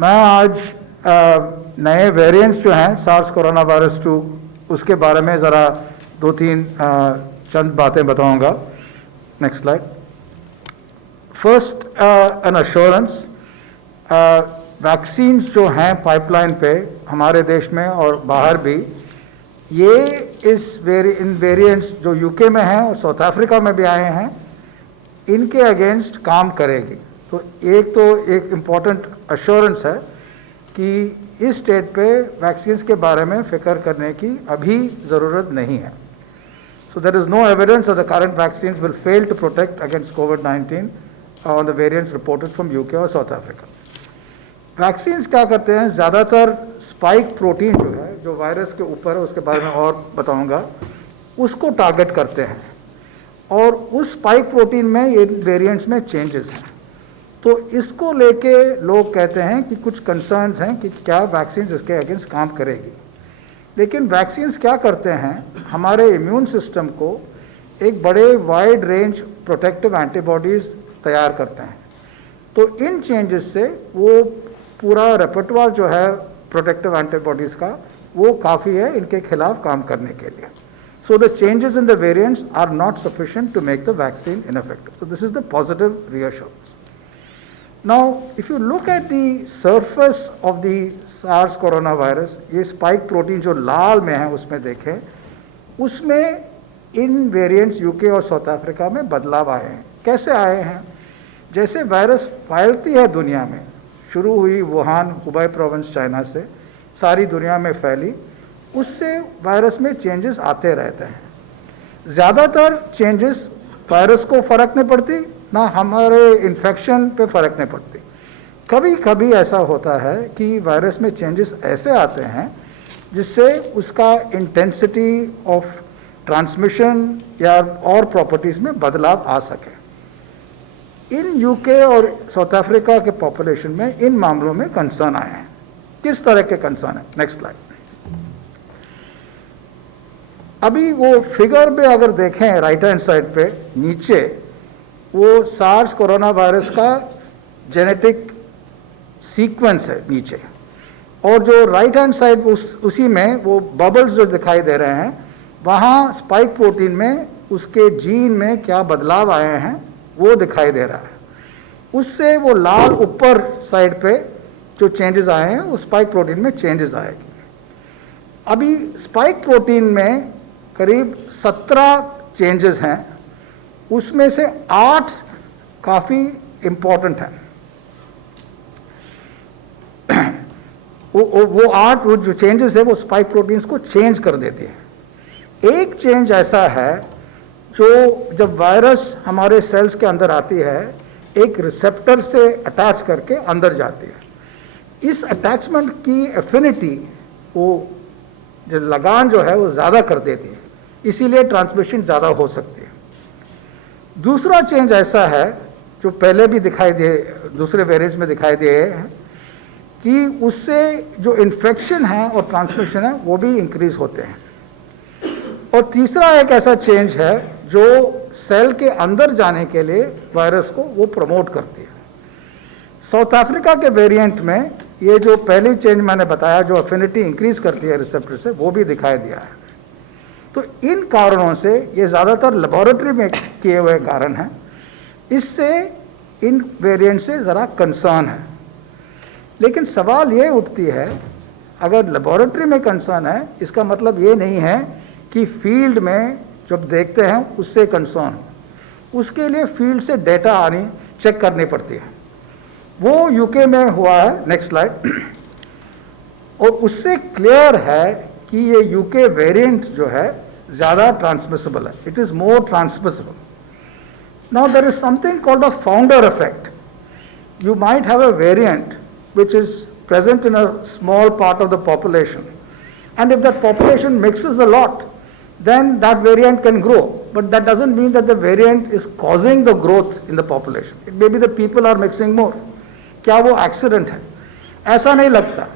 मैं आज नए वेरिएंट्स जो हैं सार्स कोरोना वायरस 2 उसके बारे में ज़रा दो तीन चंद बातें बताऊंगा। Next slide. First an assurance, vaccines जो हैं पाइपलाइन पे हमारे देश में और बाहर भी, ये इन वेरिएंट्स जो यूके में हैं और साउथ अफ्रीका में भी आए हैं, इनके अगेंस्ट काम करेगी। तो एक इम्पॉर्टेंट अश्योरेंस है कि इस स्टेट पे वैक्सीन्स के बारे में फिक्र करने की अभी ज़रूरत नहीं है। So there is no evidence that the current vaccines will fail to protect against COVID on the variants reported from UK और साउथ अफ्रीका। वैक्सीन्स क्या करते हैं, ज़्यादातर स्पाइक प्रोटीन जो है, जो वायरस के ऊपर है, उसके बारे में और बताऊंगा, उसको टारगेट करते हैं और उस स्पाइक प्रोटीन में ये वेरिएंट्स में चेंजेस हैं। तो इसको लेके लोग कहते हैं कि कुछ कंसर्न्स हैं कि क्या वैक्सीन्स इसके अगेंस्ट काम करेगी। लेकिन वैक्सीन्स क्या करते हैं, हमारे इम्यून सिस्टम को एक बड़े वाइड रेंज प्रोटेक्टिव एंटीबॉडीज़ तैयार करते हैं। तो इन चेंजेस से वो पूरा रेपर्टवार जो है प्रोटेक्टिव एंटीबॉडीज़ का, वो काफ़ी है इनके खिलाफ काम करने के लिए। So the changes in the variants are not sufficient to make the vaccine ineffective. So this is the positive reassurance. Now, if you look at the surface of the SARS coronavirus, ये spike protein जो लाल में है उसमें देखें, उसमें इन variants UK और South Africa में बदलाव आए हैं। कैसे आए हैं? जैसे वायरस फैलती है दुनिया में, शुरू हुई वुहान हुबई प्रोविंस चाइना से, सारी दुनिया में फैली, उससे वायरस में चेंजेस आते रहते हैं। ज़्यादातर चेंजेस वायरस को फ़र्क नहीं पड़ती, ना हमारे इन्फेक्शन पे फ़र्क नहीं पड़ती। कभी कभी ऐसा होता है कि वायरस में चेंजेस ऐसे आते हैं जिससे उसका इंटेंसिटी ऑफ ट्रांसमिशन या और प्रॉपर्टीज़ में बदलाव आ सके। इन यूके और साउथ अफ्रीका के पॉपुलेशन में इन मामलों में कंसर्न आए हैं। किस तरह के कंसर्न है? Next slide. अभी वो फिगर पे अगर देखें राइट हैंड साइड पे नीचे, वो सार्स कोरोना वायरस का जेनेटिक सीक्वेंस है नीचे, और जो राइट हैंड साइड उसी में वो बबल्स जो दिखाई दे रहे हैं, वहाँ स्पाइक प्रोटीन में उसके जीन में क्या बदलाव आए हैं वो दिखाई दे रहा है। उससे वो लाल ऊपर साइड पे जो चेंजेस आए हैं, वो स्पाइक प्रोटीन में चेंजेस आएगी। अभी स्पाइक प्रोटीन में करीब 17 चेंजेस हैं, उसमें से 8 काफ़ी इम्पॉर्टेंट हैं। वो 8 जो चेंजेस है वो स्पाइक प्रोटीन्स को चेंज कर देती है। एक चेंज ऐसा है जो जब वायरस हमारे सेल्स के अंदर आती है, एक रिसेप्टर से अटैच करके अंदर जाती है। इस अटैचमेंट की एफिनिटी, वो जो लगान जो है वो ज़्यादा कर देती है, इसीलिए ट्रांसमिशन ज़्यादा हो सकती है। दूसरा चेंज ऐसा है जो पहले भी दिखाई दे, दूसरे वेरिएंट्स में दिखाई दिए हैं, कि उससे जो इन्फेक्शन है और ट्रांसमिशन है वो भी इंक्रीज होते हैं। और तीसरा एक ऐसा चेंज है जो सेल के अंदर जाने के लिए वायरस को वो प्रमोट करती है। साउथ अफ्रीका के वेरिएंट में ये जो पहली चेंज मैंने बताया, जो अफिनिटी इंक्रीज करती है रिसेप्टर से, वो भी दिखाई दिया है। तो इन कारणों से, ये ज़्यादातर लेबोरेटरी में किए हुए कारण हैं, इससे इन वेरिएंट से ज़रा कंसर्न है। लेकिन सवाल ये उठती है, अगर लेबोरेटरी में कंसर्न है, इसका मतलब ये नहीं है कि फील्ड में जब देखते हैं उससे कंसर्न हो। उसके लिए फील्ड से डेटा आनी, चेक करनी पड़ती है। वो यूके में हुआ है। Next slide. और उससे क्लियर है कि ये यूके वेरिएंट जो है ज़्यादा ट्रांसमिसिबल है। It is more transmissible. Now there is something called a founder effect. You might have a variant which is present in a small part of the population, and if that population mixes a lot, then that variant can grow, but that doesn't mean that the variant is causing the growth in the population. It may be the people are mixing more. क्या वो accident है? ऐसा नहीं लगता।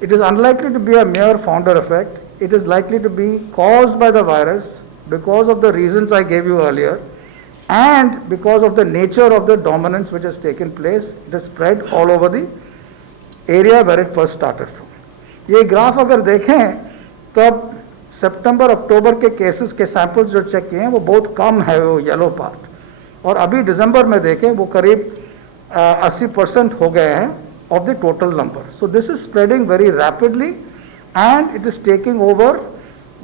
It is unlikely to be a mere founder effect. It is likely to be caused by the virus because of the reasons I gave you earlier, and because of the nature of the dominance which has taken place. It has spread all over the area where it first started from. ये graph अगर देखें तो अब सितंबर अक्टूबर के cases के samples जो check किए हैं वो बहुत कम है, वो येलो पार्ट, और अभी दिसंबर में देखें वो करीब 80% हो गए हैं of the total number. So this is spreading very rapidly and it is taking over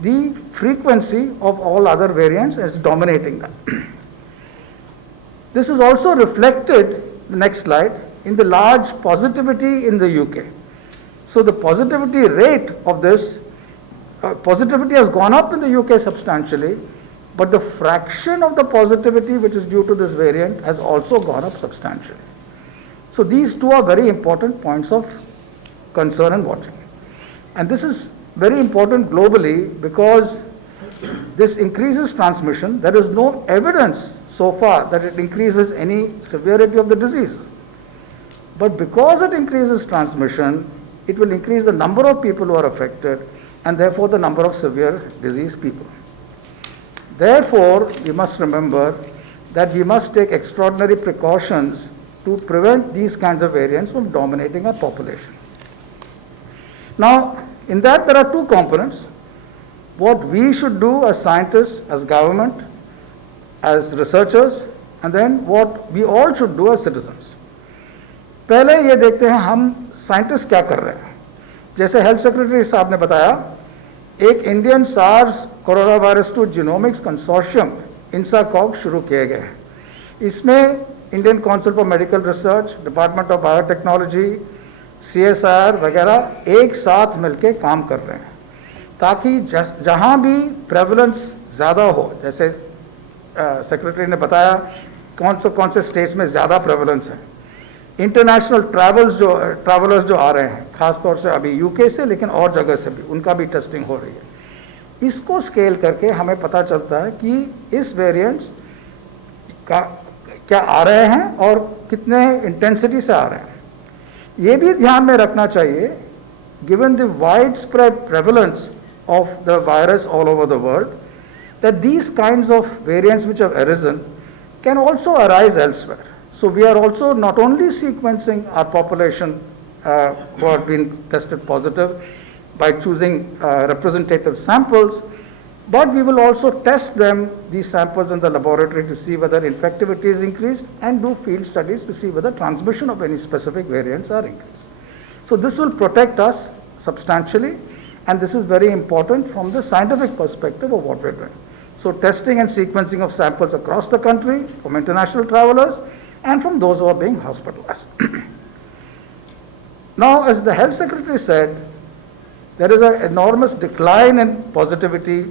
the frequency of all other variants and is dominating that. This is also reflected, the next slide, in the large positivity in the UK. So the positivity rate of this, positivity has gone up in the UK substantially, but the fraction of the positivity which is due to this variant has also gone up substantially. So these two are very important points of concern and watching. And this is very important globally because this increases transmission. There is no evidence so far that it increases any severity of the disease. But because it increases transmission, it will increase the number of people who are affected and therefore the number of severe disease people. Therefore, we must remember that we must take extraordinary precautions to prevent these kinds of variants from dominating our population. Now, in that there are two components. What we should do as scientists, as government, as researchers, and then what we all should do as citizens. पहले ये देखते हैं हम scientist क्या कर रहे हैं. जैसे हेल्थ सेक्रेटरी साहब ने बताया, एक Indian SARS corona virus 2 genomics consortium INSACOG शुरू किए गए हैं. इसमें Indian Council for Medical Research, Department of Biotechnology, CSIR वगैरह एक साथ मिलकर काम कर रहे हैं ताकि जहाँ भी प्रेवलेंस ज़्यादा हो, जैसे सेक्रेटरी ने बताया कौन से स्टेट्स में ज़्यादा प्रेवलेंस है. इंटरनेशनल ट्रैवलर्स जो आ रहे हैं, ख़ास तौर से अभी UK से, लेकिन और जगह से भी उनका भी टेस्टिंग हो रही है. इसको स्केल करके हमें पता चलता है कि इस वेरिएंट्स का क्या आ रहे हैं और कितने इंटेंसिटी से आ रहे हैं. ये भी ध्यान में रखना चाहिए, given the widespread prevalence of the virus all over the world, that these kinds of variants which have arisen can also arise elsewhere. So we are also not only sequencing our population who have been tested positive by choosing representative samples, but we will also test them, these samples in the laboratory, to see whether infectivity is increased and do field studies to see whether transmission of any specific variants are increased. So this will protect us substantially, and this is very important from the scientific perspective of what we're doing. So testing and sequencing of samples across the country from international travelers and from those who are being hospitalized. Now, as the health secretary said, there is an enormous decline in positivity,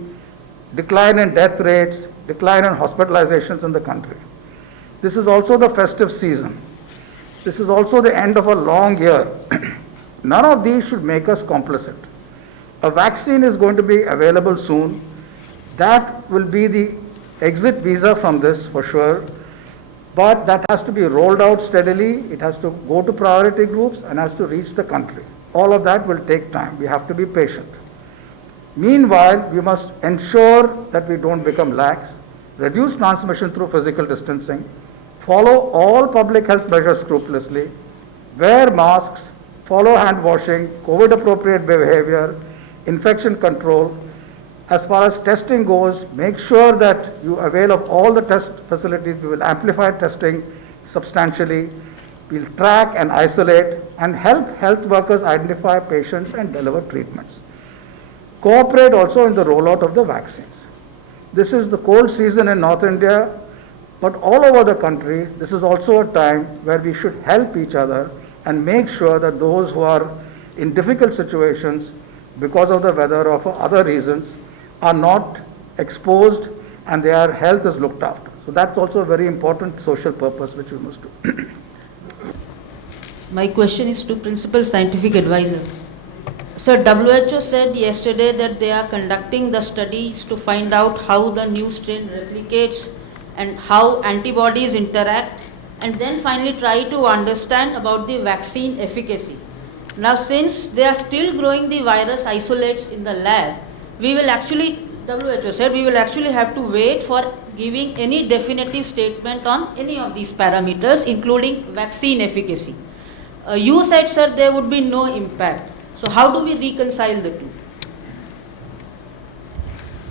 decline in death rates, decline in hospitalizations in the country. This is also the festive season. This is also the end of a long year. None of these should make us complicit. A vaccine is going to be available soon. That will be the exit visa from this for sure. But that has to be rolled out steadily. It has to go to priority groups and has to reach the country. All of that will take time. We have to be patient. Meanwhile, we must ensure that we don't become lax, reduce transmission through physical distancing, follow all public health measures scrupulously, wear masks, follow hand washing, COVID appropriate behavior, infection control. As far as testing goes, make sure that you avail of all the test facilities. We will amplify testing substantially. We'll track and isolate and help health workers identify patients and deliver treatments. Cooperate also in the rollout of the vaccines. This is the cold season in North India, but all over the country, this is also a time where we should help each other and make sure that those who are in difficult situations because of the weather or for other reasons are not exposed and their health is looked after. So that's also a very important social purpose which we must do. My question is to Principal Scientific Advisor. So WHO said yesterday that they are conducting the studies to find out how the new strain replicates and how antibodies interact, and then finally try to understand about the vaccine efficacy. Now, since they are still growing the virus isolates in the lab, we will actually, WHO said, we will actually have to wait for giving any definitive statement on any of these parameters, including vaccine efficacy. You said, sir, there would be no impact. So how do we reconcile the two?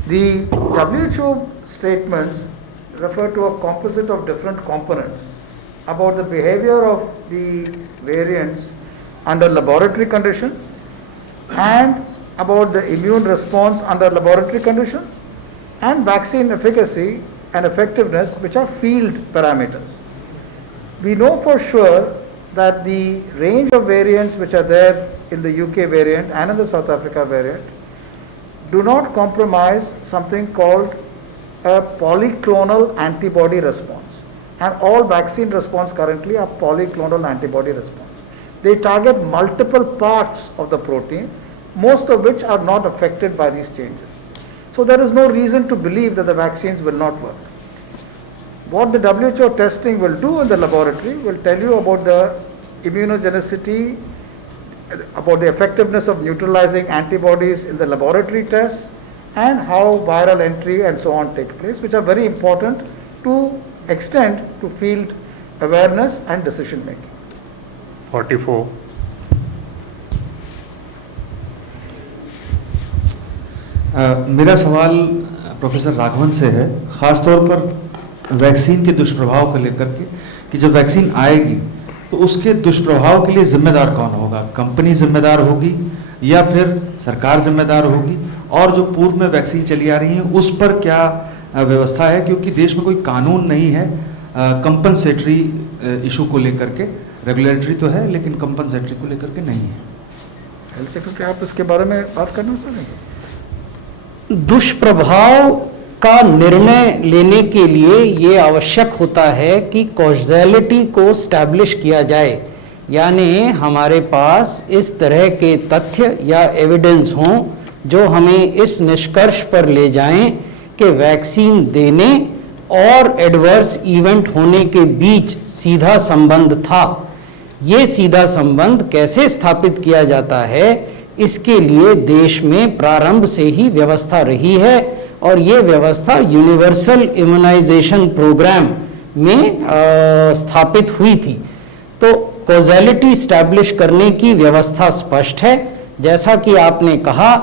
The WHO statements refer to a composite of different components about the behavior of the variants under laboratory conditions and about the immune response under laboratory conditions and vaccine efficacy and effectiveness, which are field parameters. We know for sure that the range of variants which are there in the UK variant and in the South Africa variant do not compromise something called a polyclonal antibody response. And all vaccine response currently are polyclonal antibody response. They target multiple parts of the protein, most of which are not affected by these changes. So there is no reason to believe that the vaccines will not work. What the WHO testing will do in the laboratory will tell you about the immunogenicity, about the effectiveness of neutralizing antibodies in the laboratory tests, and how viral entry and so on take place, which are very important to extend to field awareness and decision making. 44. मेरा सवाल professor Raghavan से है, ख़ास तौर पर vaccine के दुष्प्रभाव को लेकर के कि जब वैक्सीन आएगी तो उसके दुष्प्रभाव के लिए जिम्मेदार कौन होगा? कंपनी जिम्मेदार होगी या फिर सरकार जिम्मेदार होगी? और जो पूर्व में वैक्सीन चली आ रही है उस पर क्या व्यवस्था है? क्योंकि देश में कोई कानून नहीं है कंपनसेटरी इशू को लेकर के। रेगुलेटरी तो है लेकिन कंपनसेटरी को लेकर के नहीं है। हेल्थ सेक्रेटरी, आप इसके बारे में बात करना चाहेंगे? दुष्प्रभाव का निर्णय लेने के लिए ये आवश्यक होता है कि कॉजैलिटी को स्टैब्लिश किया जाए, यानी हमारे पास इस तरह के तथ्य या एविडेंस हों जो हमें इस निष्कर्ष पर ले जाएं कि वैक्सीन देने और एडवर्स इवेंट होने के बीच सीधा संबंध था। ये सीधा संबंध कैसे स्थापित किया जाता है, इसके लिए देश में प्रारंभ से ही व्यवस्था रही है और ये व्यवस्था यूनिवर्सल इम्यूनाइजेशन प्रोग्राम में स्थापित हुई थी। तो कॉजैलिटी स्टैब्लिश करने की व्यवस्था स्पष्ट है। जैसा कि आपने कहा,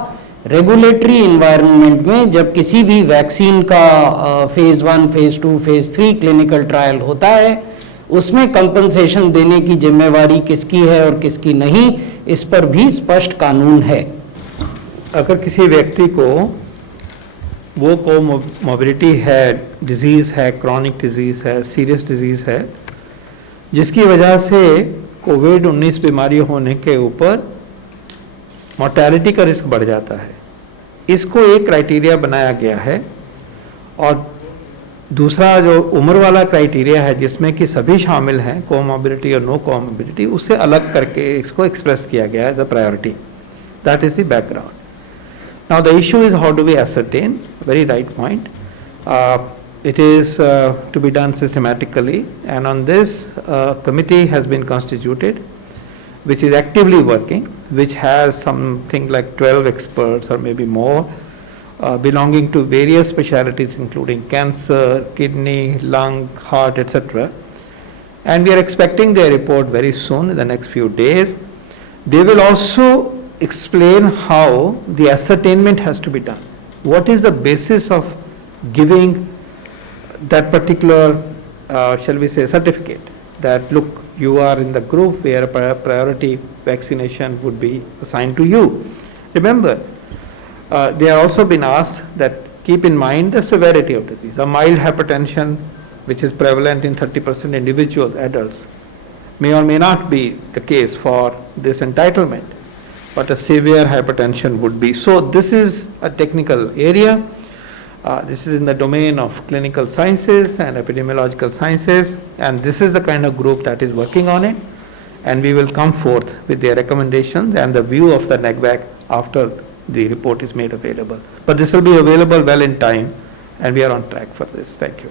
रेगुलेटरी इन्वायरमेंट में जब किसी भी वैक्सीन का phase 1, phase 2, phase 3 clinical trial होता है, उसमें कंपनसेशन देने की जिम्मेवारी किसकी है और किसकी नहीं, इस पर भी स्पष्ट कानून है। अगर किसी व्यक्ति को वो कोमोबिलिटी है, डिजीज़ है, क्रॉनिक डिजीज़ है, सीरियस डिजीज़ है, जिसकी वजह से कोविड-19 बीमारी होने के ऊपर मोर्टेलिटी का रिस्क बढ़ जाता है, इसको एक क्राइटेरिया बनाया गया है। और दूसरा जो उम्र वाला क्राइटेरिया है जिसमें कि सभी शामिल हैं, कोमोबिलिटी और नो कोमोबिलिटी, उससे अलग करके इसको एक्सप्रेस किया गया है as a priority. That is the background. Now the issue is how do we ascertain, very right point. It is to be done systematically, and on this committee has been constituted which is actively working, which has something like 12 experts or maybe more belonging to various specialties including cancer, kidney, lung, heart, etc. And we are expecting their report very soon in the next few days. They will also explain how the ascertainment has to be done. What is the basis of giving that particular, shall we say, certificate that look, you are in the group where priority vaccination would be assigned to you. Remember, they are also been asked that keep in mind the severity of disease. A mild hypertension, which is prevalent in 30% individuals, adults, may or may not be the case for this entitlement, but a severe hypertension would be. So this is a technical area. This is in the domain of clinical sciences and epidemiological sciences, and this is the kind of group that is working on it, and we will come forth with their recommendations and the view of the NACVAC after the report is made available. But this will be available well in time, and we are on track for this. Thank you.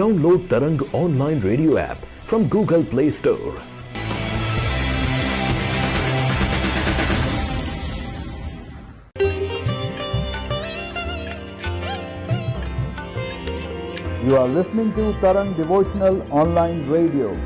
Download Tarang online radio app from Google Play Store. You are listening to Tarang Devotional Online Radio.